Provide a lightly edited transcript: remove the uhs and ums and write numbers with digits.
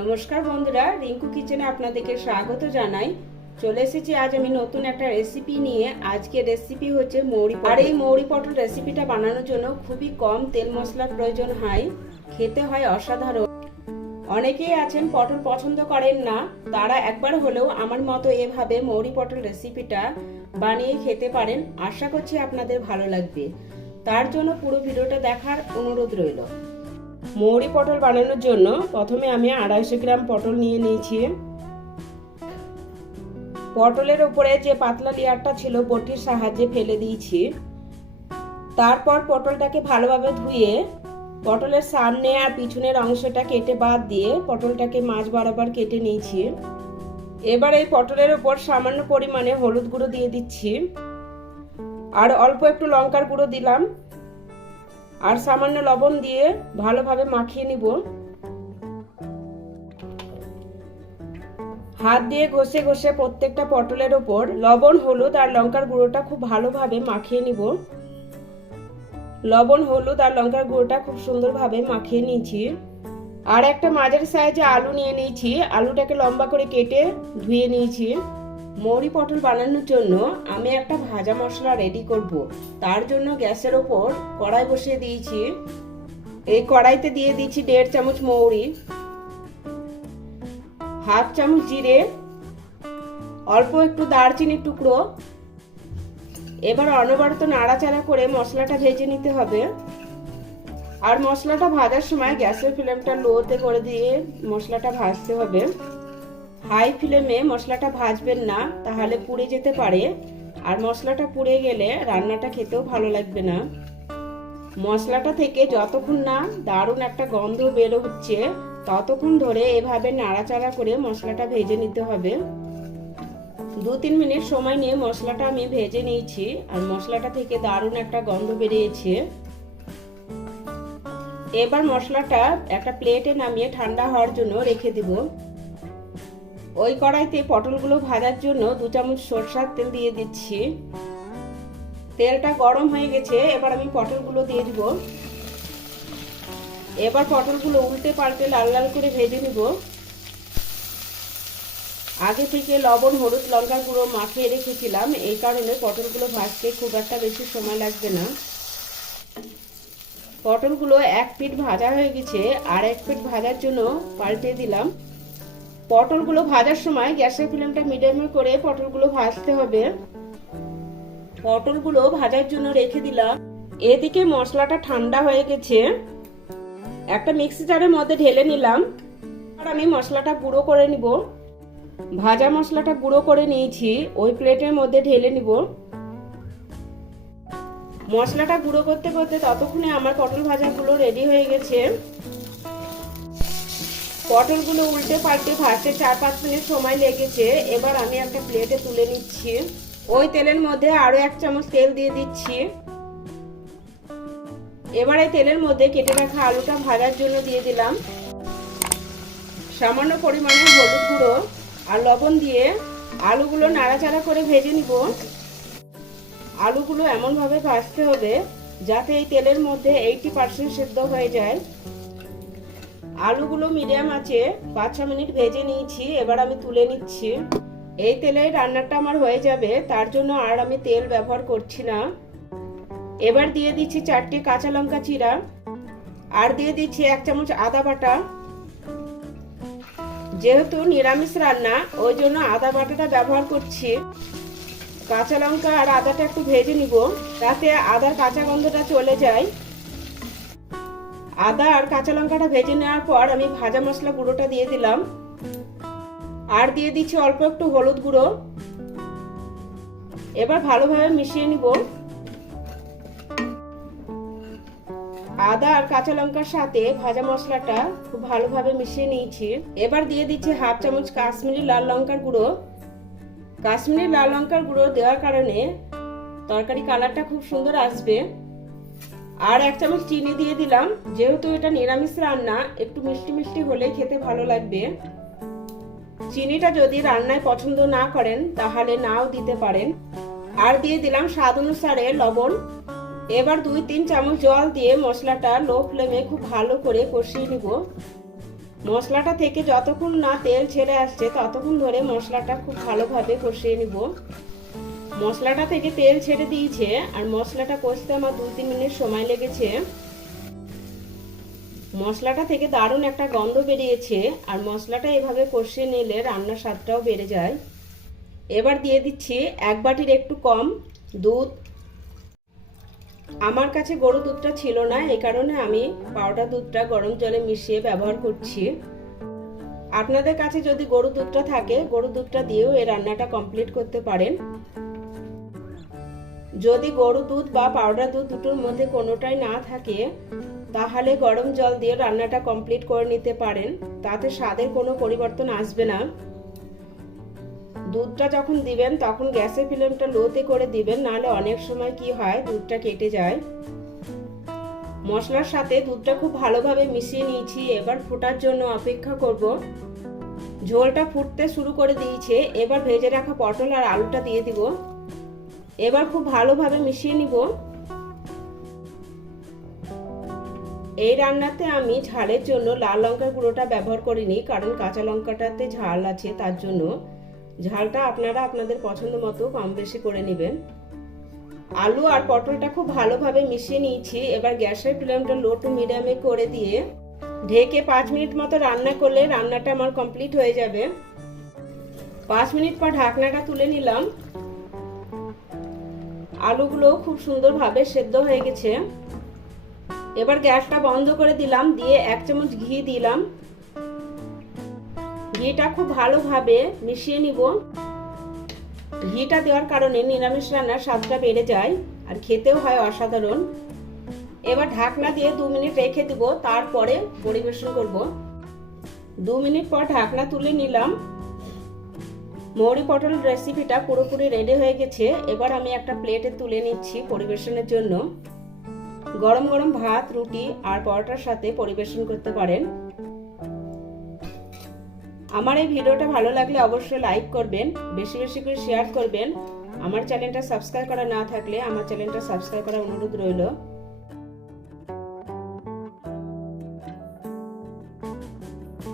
নমস্কার বন্ধুরা, রিঙ্কু কিচেনে আপনাদেরকে স্বাগত জানাই। চলে এসেছি আজ আমি নতুন একটা রেসিপি নিয়ে। আজকের রেসিপি হচ্ছে মৌরি পটল। আর এই মৌরি পটল রেসিপিটা বানানোর জন্য খুবই কম তেল মশলার প্রয়োজন হয়, খেতে হয় অসাধারণ। অনেকেই আছেন পটল পছন্দ করেন না, তারা একবার হলেও আমার মতো এভাবে মৌরি পটল রেসিপিটা বানিয়ে খেতে পারেন। আশা করছি আপনাদের ভালো লাগবে। তার জন্য পুরো ভিডিওটা দেখার অনুরোধ রইল। মৌরি পটল বানানোর জন্য প্রথমে আমি 250 গ্রাম পটল নিয়ে নিয়েছি। পটলের উপরে যে পাতলা লেয়ারটা ছিল বটির সাহায্যে ফেলে দিয়েছি। তারপর পটলটাকে ভালোভাবে ধুয়ে পটলের সামনে আর পিছনের অংশটা কেটে বাদ দিয়ে পটলটাকে মাঝ বরাবর কেটে নিয়েছি। এবার এই পটলের উপর সামান্য পরিমাণে হলুদ গুঁড়ো দিয়ে দিচ্ছি, আর অল্প একটু লঙ্কার গুঁড়ো দিলাম, আর সামান্য লবণ দিয়ে ভালোভাবে মাখিয়ে নিব। হাত দিয়ে ঘষে ঘষে প্রত্যেকটা পটলের ওপর লবণ, হলুদ আর লঙ্কার গুঁড়োটা খুব ভালোভাবে মাখিয়ে নিব। লবণ, হলুদ আর লঙ্কার গুঁড়োটা খুব সুন্দরভাবে মাখিয়ে নিয়েছি। আর একটা মাঝারি সাইজে আলু নিয়ে নিয়েছি। আলুটাকে লম্বা করে কেটে ধুয়ে নিয়েছি। মৌরি পটল বানানোর জন্য আমি একটা ভাজা মশলা রেডি করব। তার জন্য গ্যাসের ওপর কড়াই বসিয়ে দিয়েছি। এই কড়াইতে দিয়ে দিচ্ছি 1.5 চামচ মৌরি, হাফ চামচ জিরে, অল্প একটু দারচিনির টুকরো। এবার অনবরত নাড়াচাড়া করে মশলাটা ভেজে নিতে হবে। আর মশলাটা ভাজার সময় গ্যাসের ফ্লেমটা লোতে করে দিয়ে মশলাটা ভাজতে হবে। হাই ফ্লেমে মশলাটা ভাজবেন না, তাহলে পুড়ে যেতে পারে। আর মশলাটা পুড়ে গেলে রান্নাটা খেতেও ভালো লাগবে না। মশলাটা থেকে যতক্ষণ না দারুণ একটা গন্ধ বের হচ্ছে ততক্ষণ ধরে এভাবে নাড়াচাড়া করে মশলাটা ভেজে নিতে হবে। 2-3 মিনিট সময় নিয়ে মশলাটা আমি ভেজে নিয়েছি। আর মশলাটা থেকে দারুণ একটা গন্ধ বেরিয়েছে। এবার মশলাটা একটা প্লেটে নামিয়ে ঠান্ডা হওয়ার জন্য রেখে দিব। ওই কড়াইতে পটলগুলো ভাজার জন্য 2 চামচ সরষের তেল দিয়ে দিচ্ছি। তেলটা গরম হয়ে গেছে, এবার আমি পটলগুলো দিয়ে দিব। এবার পটলগুলো উল্টে পাল্টে লাল লাল করে ভেজে নিব। আগে থেকে লবণ, হলুদ, লঙ্কার গুঁড়ো মাখিয়ে রেখেছিলাম, এই কারণে পটলগুলো ভাজতে খুব একটা বেশি সময় লাগবে না। পটলগুলো এক পিঠ ভাজা হয়ে গেছে, আর এক পিঠ ভাজার জন্য পাল্টে দিলাম। পটলগুলো ভাজার সময় গ্যাসের ফ্লেমটা মিডিয়ামে করে পটলগুলো ভাজতে হবে। পটলগুলো ভাজার জন্য রেখে দিলাম। এদিকে মশলাটা ঠান্ডা হয়ে গেছে, একটা মিক্সি জারের মধ্যে ঢেলে নিলাম। আর আমি মশলাটা গুঁড়ো করে নিব। ভাজা মশলাটা গুঁড়ো করে নিয়েছি, ওই প্লেটের মধ্যে ঢেলে নিব। মশলাটা গুঁড়ো করতে করতে ততক্ষণে আমার পটল ভাজাগুলো রেডি হয়ে গেছে। পটলগুলো উল্টে পাল্টে ভাজতে 4-5 মিনিট সময় লেগেছে। এবার আমি একটা প্লেটে তুলে নিচ্ছি। ওই তেলের মধ্যে আরো 1 চামচ তেল দিয়ে দিচ্ছি। এবার এই তেলের মধ্যে কেটে রাখা আলুটা ভাজার জন্য দিয়ে দিলাম। সামান্য পরিমাণে হলুদ গুঁড়ো আর লবণ দিয়ে আলুগুলো নাড়াচাড়া করে ভেজে নিব। আলুগুলো এমনভাবে ভাজতে হবে যাতে এই তেলের মধ্যে 80% সেদ্ধ হয়ে যায়। আলুগুলো মিডিয়াম আঁচে 5-6 মিনিট ভেজে নিয়েছি। এবার আমি তুলে নিচ্ছি। এই তেলে রান্নাটা আমার হয়ে যাবে, তার জন্য আর আমি তেল ব্যবহার করছি না। এবার দিয়ে দিচ্ছি 4টে কাঁচা লঙ্কা চিরা, আর দিয়ে দিচ্ছি 1 চামচ আদা বাটা। যেহেতু নিরামিষ রান্না, ওই জন্য আদা বাটাটা ব্যবহার করছি। কাঁচা লঙ্কা আর আদাটা একটু ভেজে নিব, তাতে আদার কাঁচা গন্ধটা চলে যায়। আদা আর কাঁচা লঙ্কাটা ভেজে নেওয়ার পর আমি ভাজা মশলা গুঁড়োটা দিয়ে দিলাম, আর দিয়ে দিচ্ছি অল্প একটু হলুদ গুঁড়ো। এবার ভালোভাবে মিশিয়ে নিব। আদা আর কাঁচা লঙ্কার সাথে ভাজা মশলাটা খুব ভালোভাবে মিশিয়ে নিয়েছি। এবার দিয়ে দিচ্ছি হাফ চামচ কাশ্মীরি লাল লঙ্কার গুঁড়ো। কাশ্মীরি লাল লঙ্কার গুঁড়ো দেওয়ার কারণে তরকারি কালারটা খুব সুন্দর আসবে। আর 1 চামচ চিনি দিয়ে দিলাম। যেহেতু এটা নিরামিষ রান্না, একটু মিষ্টি মিষ্টি হলে খেতে ভালো লাগবে। চিনিটা যদি রান্নায় পছন্দ না করেন তাহলে নাও দিতে পারেন। আর দিয়ে দিলাম স্বাদ অনুসারে লবণ। এবার 2-3 চামচ জল দিয়ে মশলাটা লো ফ্লেমে খুব ভালো করে কষিয়ে নিব। মশলাটা থেকে যতক্ষণ না তেল ছেড়ে আসছে ততক্ষণ ধরে মশলাটা খুব ভালোভাবে কষিয়ে নিব। মশলাটা থেকে তেল ছেড়ে দিয়েছে আর মশলাটা কষতে আমার 2-3 মিনিট সময় লেগেছে। মশলাটা থেকে দারুণ একটা গন্ধ বেরিয়েছে আর মশলাটা এভাবে কষিয়ে নিলে রান্নার স্বাদটাও বেড়ে যায়। এবার দিয়ে দিচ্ছি 1 বাটির একটু কম দুধ। আমার কাছে গরু দুধটা ছিল না, এই কারণে আমি পাউডার দুধটা গরম জলে মিশিয়ে ব্যবহার করছি। আপনাদের কাছে যদি গরু দুধটা থাকে গরু দুধটা দিয়েও এই রান্নাটা কমপ্লিট করতে পারেন। যদি গরু দুধ বা পাউডার দুধ দুটোর মধ্যে কোনোটাই না থাকে তাহলে গরম জল দিয়ে রান্নাটা কমপ্লিট করে নিতে পারেন, তাতে স্বাদের কোনো পরিবর্তন আসবে না। দুধটা যখন দিবেন তখন গ্যাসের ফ্লেমটা লোতে করে দিবেন, নাহলে অনেক সময় কি হয় দুধটা কেটে যায়। মশলার সাথে দুধটা খুব ভালোভাবে মিশিয়ে নিয়েছি। এবার ফোটার জন্য অপেক্ষা করব। ঝোলটা ফুটতে শুরু করে দিয়েছে। এবার ভেজে রাখা পটল আর আলুটা দিয়ে দিব। এবার খুব ভালোভাবে মিশিয়ে নিব। এই রান্নাতে আমি ঝালের জন্য লাল লঙ্কার গুঁড়োটা ব্যবহার করিনি, কারণ কাঁচা লঙ্কাটাতে ঝাল আছে, তার জন্য ঝালটা আপনারা আপনাদের পছন্দ মতো কম বেশি করে নেবেন। আলু আর পটলটা খুব ভালোভাবে মিশিয়ে নিয়েছি। এবার গ্যাসের ফ্লেমটা লো টু মিডিয়ামে করে দিয়ে ঢেকে 5 মিনিট মতো রান্না করলে রান্নাটা আমার কমপ্লিট হয়ে যাবে। 5 মিনিট পর ঢাকনাটা তুলে নিলাম। আলুগুলো খুব সুন্দরভাবে সেদ্ধ হয়ে গেছে। এবার গ্যাসটা বন্ধ করে দিলাম, দিয়ে 1 চামচ ঘি দিলাম। ঘিটা খুব ভালোভাবে মিশিয়ে নিব। ঘিটা দেওয়ার কারণে নিরামিষ রান্নার স্বাদটা বেড়ে যায় আর খেতেও হয় অসাধারণ। এবার ঢাকনা দিয়ে 2 মিনিট রেখে দিব, তারপরে পরিবেশন করব। 2 মিনিট পর ঢাকনা তুলে নিলাম। মৌরি পটল রেসিপিটা পুরোপুরি রেডি হয়ে গেছে। এবার আমি একটা প্লেটে তুলে নিচ্ছি পরিবেশনের জন্য। গরম গরম ভাত, রুটি আর পরোটার সাথে পরিবেশন করতে পারেন। আমার এই ভিডিওটা ভালো লাগলে অবশ্যই লাইক করবেন, বেশি বেশি করে শেয়ার করবেন। আমার চ্যানেলটা সাবস্ক্রাইব করা না থাকলে আমার চ্যানেলটা সাবস্ক্রাইব করার অনুরোধ রইল।